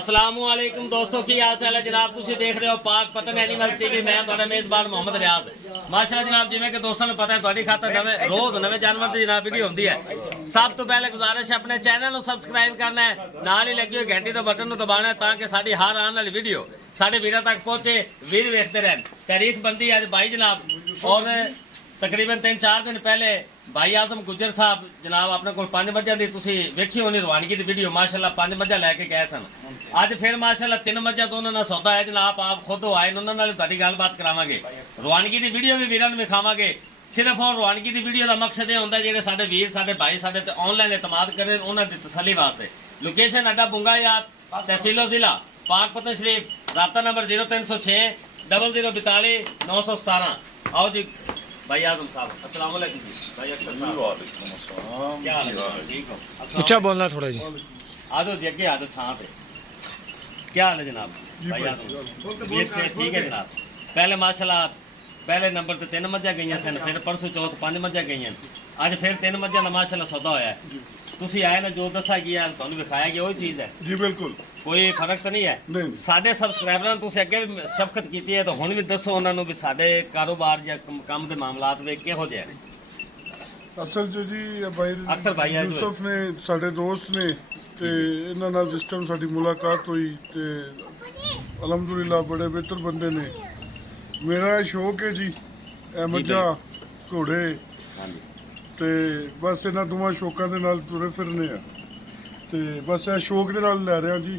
अस्सलामुअलैकुम दोस्तों की हाल चाल है जनाब। तुसी देख रहे हो पाक पतन एनिमल्स टीवी। मैं तुहाडा मेजबान मोहम्मद रियाज। माशाअल्लाह जनाब, जिवें कि दोस्तों को पता है तुहाडी खातर नवे रोज नवे जानवर दी जनाब वीडियो होंदी है। सब तो पहले गुजारिश है अपने चैनल को सब्सक्राइब करना है, नाल ही लगी हुई घंटी के बटन को दबाना है ताकि साडी हर आने वाली वीडियो साडे वीरां तक पहुंचे, वीर वेखते रहन। तारीख बनती है आज 22 जनाब और तकरीबन 3-4 दिन पहले भाई आजम गुजर साहब जनाब अपने को 5 मझां दी तुसी वेखी होनी रवानगी दी वीडियो। माशाअल्लाह 5 मझां लेके गए सन। अज फिर माशाअल्लाह 3 मझां तो उन्होंने सौदा है जनाब। आप खुद आए उन्होंने नाल तुहाडी गलबात करावांगे, रवानगी दी वीडियो भी वीरां नूं विखावांगे। सिर्फ और रवानगी दी वीडियो का मकसद यह होंदा है जेडे साडे वीर साडे भाई साडे ते ऑनलाइन एतमाद करें उन्हां दी तसल्ली वास्ते। लोकेशन अड्डा बुंगा यार, तहसीलो जिला पाकपतन शरीफ, राब्ता नंबर 0306 0042 917। आओ जी भाई आजम साहब, अस्सलाम वालेकुम जी। भाई अक्सर साहब वालेकुम अस्सलाम, क्या हाल है? ठीक हो? ऊंचा बोलना थोड़ा जी। आ जाओ जी, अगे आ जाओ छां पे। क्या हाल है जनाब? भाई आजम ये से ठीक है जनाब। पहले माशाल्लाह पहले नंबर ते 3 मझां गईयां सन, फिर परसों चौथ 5 मझां गईयां, अज फिर 3 मझां दा माशाल्लाह सौदा होया है। तुसी आए ना जो दसा गया तुहानू विखाया गया वही चीज है जी, बिल्कुल कोई फर्क तो नहीं है। नहीं। साडे सबसक्राइबरां तुसी अगे भी शफकत कीती है तो हुण भी दसो उन्हां नूं भी साडे कारोबार या काम दे मामलात वे किहो जिहे ने। असल जो जी भाई अख्तर भाई है जो यूसुफ ने साडे दोस्त ने ते इन्हां नाल जिस टाइम साडी मुलाकात हुई ते अलहमदुलिल्लाह बड़े बेहतर बंदे ने। मेरा शौक है जी ए मज्झां घोड़े हां जी ਤੇ ਬਸ ਇਹਨਾਂ ਦੋਵਾਂ ਸ਼ੌਕਾਂ ਦੇ ਨਾਲ ਤੁਰੇ ਫਿਰਨੇ ਆ ਤੇ ਬਸ ਇਹ ਸ਼ੌਕ ਦੇ ਨਾਲ ਲੈ ਰਿਹਾ ਜੀ।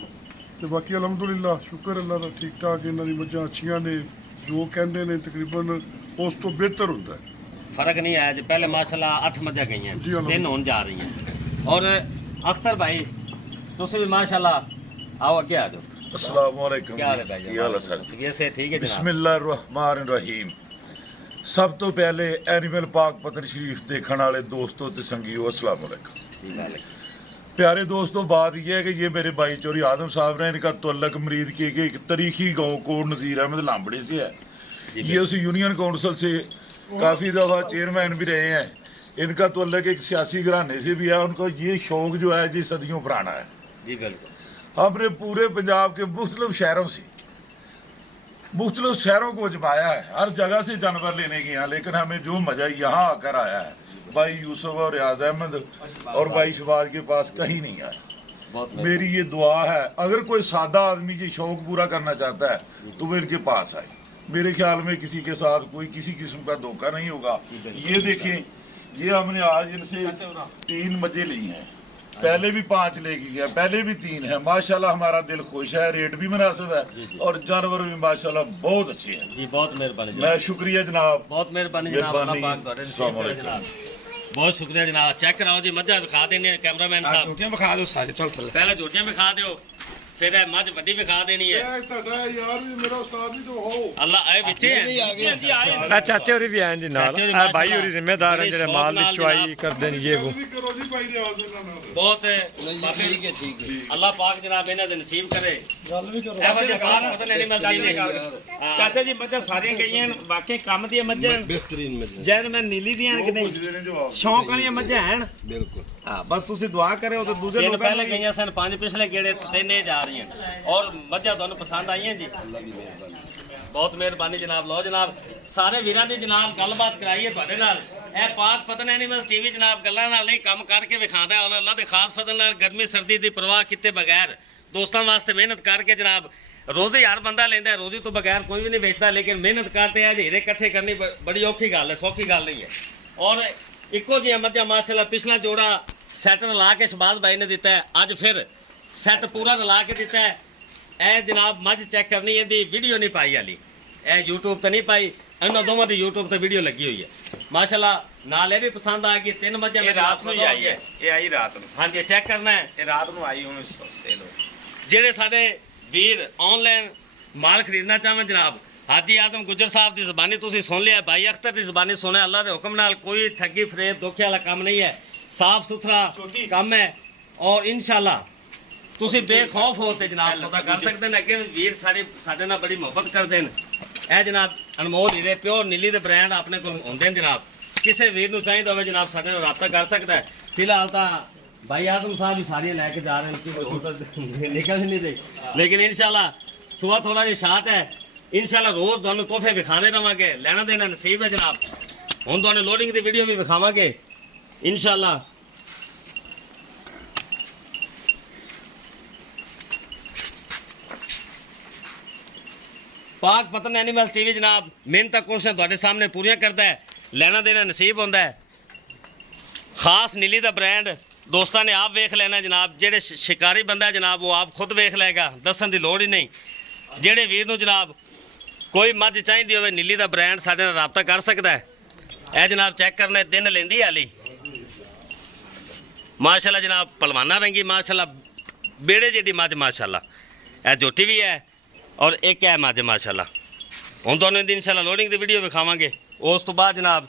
ਤੇ ਬਾਕੀ ਅਲਹਮਦੁਲਿਲਾ ਸ਼ੁਕਰ ਅੱਲਾ ਦਾ ਠੀਕ ਠਾਕ ਇਹਨਾਂ ਦੀ ਮੱਝਾਂ ਅੱਛੀਆਂ ਨੇ, ਜੋ ਕਹਿੰਦੇ ਨੇ ਤਕਰੀਬਨ ਉਸ ਤੋਂ ਬਿਹਤਰ ਹੁੰਦਾ ਹੈ। फर्क नहीं आया जी। पहले माशाल्लाह 8 मझां गईयां, जी, अलहमदुलिल्लाह। 3 होने जा रही हैं। और अख्तर भाई तुसी भी माशाल्लाह आओ अगे आ जाओ। अस्सलाम वालेकुम। क्या हाल है भाई? क्या हाल है सर? वैसे ठीक है जनाब। बिस्मिल्लाहिर्रहमानिर्रहीम। सब तो पहले एनिमल पाक पतन शरीफ देखने वाले दोस्तों ते संगियों अस्सलाम वालेकुम। ठीक है। प्यारे दोस्तों, बात यह है कि ये मेरे भाई चौरी आदम साहब ने इनका तल्लक मरीद के एक तरीखी गाँव कोट नज़ीर अहमद लांबड़े से है। ये उस यूनियन काउंसिल से काफ़ी दफ़ा चेयरमैन भी रहे हैं। इनका तल्लक एक सियासी घराने से भी है। उनको ये शौक जो है जी सदियों पुराना है। जी बिल्कुल। हमने पूरे पंजाब के मुख्तलिफ शहरों से मुख्तलिफ शहरों को जमाया है, हर जगह से जानवर लेने गए हैं, लेकिन हमें जो मजा यहाँ आकर आया है भाई यूसुफ और रियाज अहमद और भाई शबाज के पास कहीं नहीं आया। मेरी ये दुआ है अगर कोई सादा आदमी ये शौक पूरा करना चाहता है तो वो इनके पास आए। मेरे ख्याल में किसी के साथ कोई किसी किस्म का धोखा नहीं होगा। ये देखें, ये हमने आज इनसे 3 मजे ली हैं, पहले भी 5 लेके गया, पहले भी 3 है। माशाल्लाह हमारा दिल खुश है, रेट भी मुनासिब है और जानवर भी माशाल्लाह बहुत अच्छे हैं जी। बहुत मेहरबानी मैं शुक्रिया जनाब, बहुत मेहरबानी जनाब। अल्लाह पाक तुहाडे नसीब करे जनाब। बहुत शुक्रिया जनाब। चेक कराओ जी मझां दिखा देने कैमरामैन साहब। झूठियां बखा दो सारे चल चल। पहले झूठियां दिखा दियो, फिर ए मझ वड्डी दिखा देनी है। ਇਹ ਤੁਹਾਡਾ ਯਾਰ ਵੀ ਮੇਰਾ ਉਸਤਾਦ ਵੀ तो हो। अल्लाह आए विचे आ चाचे होरी भी आए जी नाल। चाचे होरी आ भाई माशाल्लाह होरी जिम्मेदार हैं जेड़े माल दी चुआई करदे ने ये वो। भी करो जी भाई रियाज ਇਹਨਾਂ ਨਾਲ बहुत ठीक है ठीक है। अल्लाह पाक जनाब इन्हां दे नसीब करे। ਗੱਲ ਵੀ ਕਰੋ। एहो जे पाक पता नहीं मस दी चाचा जी मझां सारियां गईयां वाकई काम दी मझां बेहतरीन मझां जैन मैं नीली दियां कि नहीं शौक वाली मझां हैं बिल्कुल। हां बस तुसी दुआ करो तो दूसरे तीन लोग पहले गईयां सन, 5 पिछले गेड़े 3 जा रही हैं और मझां तुहानू पसंद आईयां जी। बहुत मेहरबानी जनाब। लो जनाब सारे वीरां दी जनाब गलबात कराई है तुहाडे नाल। ए पाक पतन एनिमल्स टीवी जनाब गल्लां नाल नहीं काम करके विखांदा है और अल्लाह दे खास फजल नाल गर्मी सर्दी दी परवाह किते बगैर दोस्तां वास्ते मेहनत करके जनाब रोज़ी हर बंदा लेंदा है, रोज़ी तो बगैर कोई भी नहीं बेचता, लेकिन मेहनत करते हैं हीरे इकट्ठे करनी बड़ी औखी गल है, सौखी गल नहीं है। और इक्को जिहा मझां माशाल्लाह पिछला जोड़ा सैट रला के शबाज भाई ने दिता है, अज फिर सैट पूरा रला के दिता है। ए जनाब मझ चेक करनी है दी वीडियो नहीं पाई हाली, ए यूट्यूब तो नहीं पाई, इन्होंने दोवां दी यूट्यूब ते वीडियो लगी हुई है माशाल्लाह। नाल भी पसंद आ गई। 3 मझां ये रात में ही आई है, ये आई रात में। हाँ जी चेक करना है। ये रात में आई हूँ सेल हो। ਜਿਹੜੇ ਸਾਡੇ ਵੀਰ ਆਨਲਾਈਨ ਮਾਲ ਖਰੀਦਣਾ ਚਾਹਵੇਂ ਜਨਾਬ ਹਾਜੀ ਆਜ਼ਮ ਗੁੱਜਰ ਸਾਹਿਬ ਦੀ ਜ਼ਬਾਨੀ ਤੁਸੀਂ ਸੁਣ ਲਿਆ, ਭਾਈ ਅਖਤਰ ਦੀ ਜ਼ਬਾਨੀ ਸੁਣਿਆ। ਅੱਲਾ ਦੇ ਹੁਕਮ ਨਾਲ ਕੋਈ ਠੱਗੀ ਫਰੇਬ ਧੋਖੇ ਵਾਲਾ ਕੰਮ ਨਹੀਂ ਹੈ, ਸਾਫ ਸੁਥਰਾ ਕੰਮ ਹੈ और इंशाल्लाह तुसी बेखौफ हो ते जनाब सौदा कर सकते हैं। अगे वीर साडे नाल बड़ी मुहब्बत करते हैं। ए जनाब अनमोल हीरे प्योर नीली दे ब्रांड अपने कोल होंदे ने जनाब। किसी वीर नूं चाहिदा होवे जनाब साडे नाल राब्ता कर सकता है। फिलहाल तां भाई आजम साहब भी सारी लेके जा रहे हैं क्योंकि होटल निकल ही नहीं दे लेकिन इंशाल्लाह सुबह थोड़ा जिहा शात है इंशाल्लाह रोज ਤੁਹਾਨੂੰ ਤੋਹਫੇ ਵਿਖਾਣੇ ਰਵਾਂਗੇ ਲੈਣਾ ਦੇਣਾ ਨਸੀਬ ਹੈ ਜਨਾਬ ਹੁਣ ਤੁਹਾਨੂੰ ਲੋਡਿੰਗ ਦੀ ਵੀਡੀਓ ਵੀ ਵਿਖਾਵਾਂਗੇ इंशाल्लाह पाक पतन एनिमल्स टीवी जनाब मेहनत कोशिशें ਤੁਹਾਡੇ सामने पूरियां करता है ਲੈਣਾ ਦੇਣਾ ਨਸੀਬ ਹੁੰਦਾ ਹੈ खास नीली ਦਾ ब्रांड दोस्तों ने आप वेख लेना जनाब ਜਿਹੜੇ शिकारी बंदा है जनाब वो आप खुद वेख लेगा दसन ਦੀ ਲੋੜ ਹੀ ਨਹੀਂ ਜਿਹੜੇ ਵੀਰ ਨੂੰ जनाब कोई मझ ਚਾਹੀਦੀ ਹੋਵੇ नीली ਦਾ ब्रांड ਸਾਡੇ ਨਾਲ ਰਾਬਤਾ ਕਰ ਸਕਦਾ ਹੈ ਇਹ जनाब चेक करने दिन लेंदी हाली माशाल्लाह जनाब पलवाना रंगी माशाल्लाह बेड़े जेडी मझ माशाल्लाह ਇਹ ਝੋਟੀ भी है और एक है मझ माशाल्लाह ਹੁਣ ਤੁਹਾਨੂੰ ਦੀ इंशाल्लाह लोडिंग ਦੀ ਵੀਡੀਓ ਵਿਖਾਵਾਂਗੇ ਉਸ ਤੋਂ ਬਾਅਦ जनाब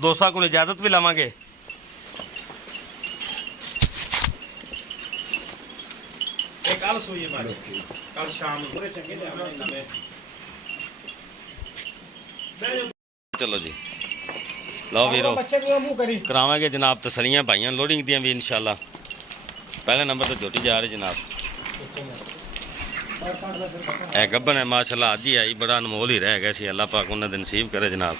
ਦੋਸਤਾਂ ਕੋਲ ਇਜਾਜ਼ਤ ਵੀ ਲਵਾਂਗੇ ਇਹ ਕੱਲ ਸੂਈ ਮਾਰੀ ਕੱਲ ਸ਼ਾਮ ਨੂੰ ਪੂਰੇ ਚੰਗੇ ਲਿਆਵਾਂਗੇ ਨਵੇਂ चलो जी लो वीरो करावांगे जनाब तसलियां भाइयां लोडिंग दियां भी इंशाल्लाह पहले नंबर तो झोटी जा रही जनाब ए गब्बन है माशाल्लाह अज ही आई बड़ा अनमोल ही रह गया सी अल्लाह पाक उन्हें नसीब करे जनाब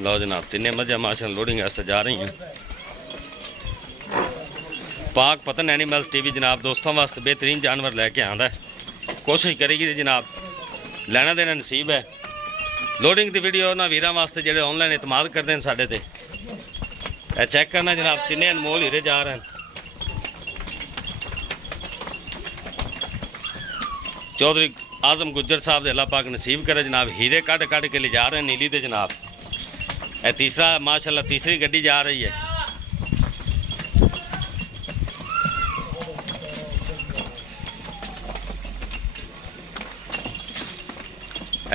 लो जनाब तिन्ने मझा माशाल्लाह लोडिंग वास्ते जा रही हैं पाक पतन एनिमल्स टीवी जनाब दोस्तों वास्ते बेहतरीन जानवर लैके आंदा है कोशिश करेगी जनाब लेना देना नसीब है लोडिंग की वीडियो ना वीर वास्ते जेडे ऑनलाइन इतमाद करते हैं साढ़े ते चेक करना जनाब तिन्ने अनमोल हीरे जा रहे हैं चौधरी आजम गुज्जर साहब दे अल्लाह पाक नसीब करे जनाब हीरे कट कट के ले जा रहे हैं नीली ते जनाब ए तीसरा माशाल्लाह तीसरी गड्डी जा रही है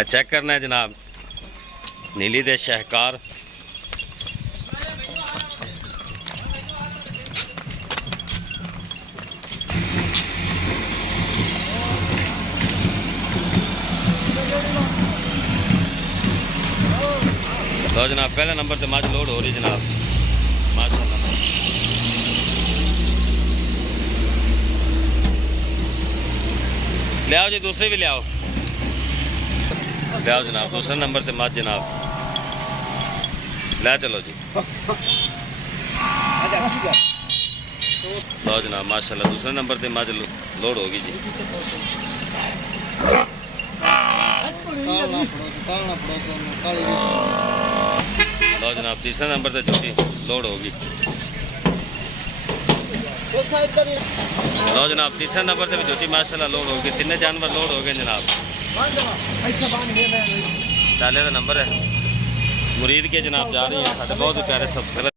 चेक करना है जनाब नीली दे शाहकार लो जनाब पहले नंबर पे मझ लोड हो रही जनाब माशाल्लाह ले आओ जी दूसरी भी ले आओ ले आओ जनाब दूसरे नंबर पे मझ जनाब ले चलो जी लो जनाब माशाल्लाह दूसरे नंबर पे मझ लोड होगी जी लो जनाब तीसरे नंबर पे झोटी लोड होगी लो जनाब तीसरे नंबर पे भी झोटी माशाल्लाह लोड होगी तीन जानवर लोड हो गए जनाब पहले का नंबर है मुरीद के जनाब जा रही हैं बहुत ही प्यारे सब